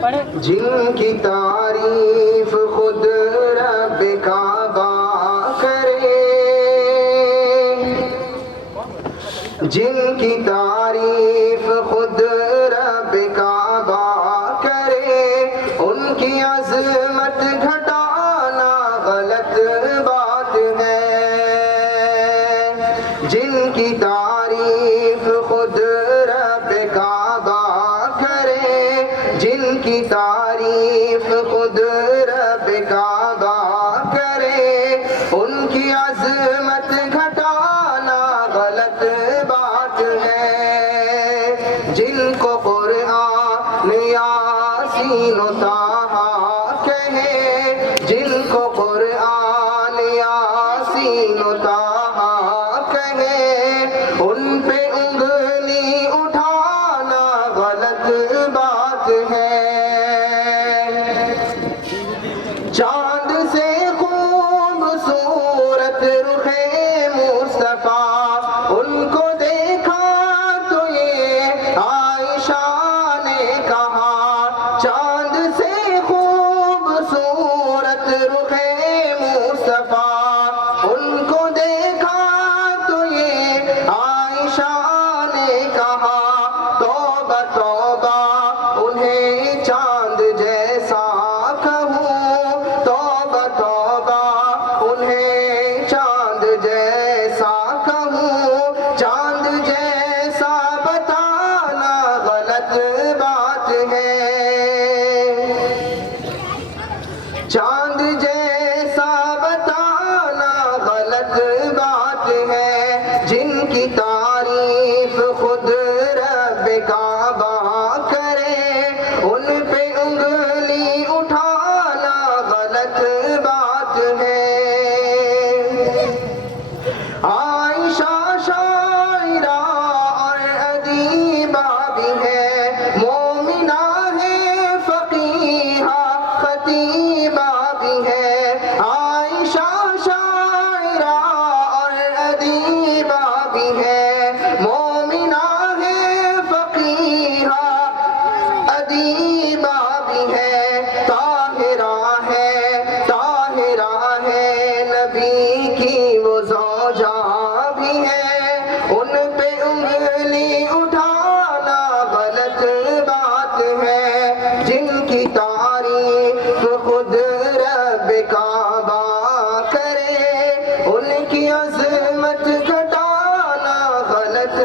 جن کی تعریف خود رب کعبہ کرے، جن کی تعریف خود رب کعبہ کرے، ان کی عظمت گھٹانا غلط بات ہے۔ جن کی تعریف خود رب کعبہ کرے، جن کی تعریف خود رب کعبہ کرے، ان کی عظمت گھٹانا غلط بات ہے۔ جن کو قرآن یاسین و طٰہٰ کہے، جن کو قرآن یاسین و طٰہٰ کہے، ان پہ انگلی اٹھانا غلط بات ہے۔ چاند سے خوبصورت رخ مصطفیٰ، ان کو دیکھا تو یہ عائشہ نے کہا۔ چاند سے خوبصورت رخ مصطفیٰ، ان کو دیکھا تو یہ عائشہ نے کہا۔ توبہ توبہ انہیں چاند جیسا کہوں، توبہ توبہ انہیں چاند جیسا کہوں، چاند جیسا بتانا غلط بات ہے۔ چاند جیسا بتانا غلط بات ہے۔ جن کی تعریف خود رب کعبہ کرے، ان پہ انگلی اٹھانا غلط بات ہے۔ عائشہ شاعرہ اور ادیبہ بھی ہے، مومنہ ہے فقیہہ خطیبہ بھی ہے۔ عائشہ شاعرہ اور ادیبہ بھی ہے، مومنہ ہے فقیہہ ادیبہ بھی ہے۔ طاہرہ ہے نبی کی وہ زوجہ بھی ہے، ان پہ انگلی اٹھانا غلط بات ہے۔ جن کی تعریف خود رب کعبہ کرے، ان کی عظمت گھٹانا غلط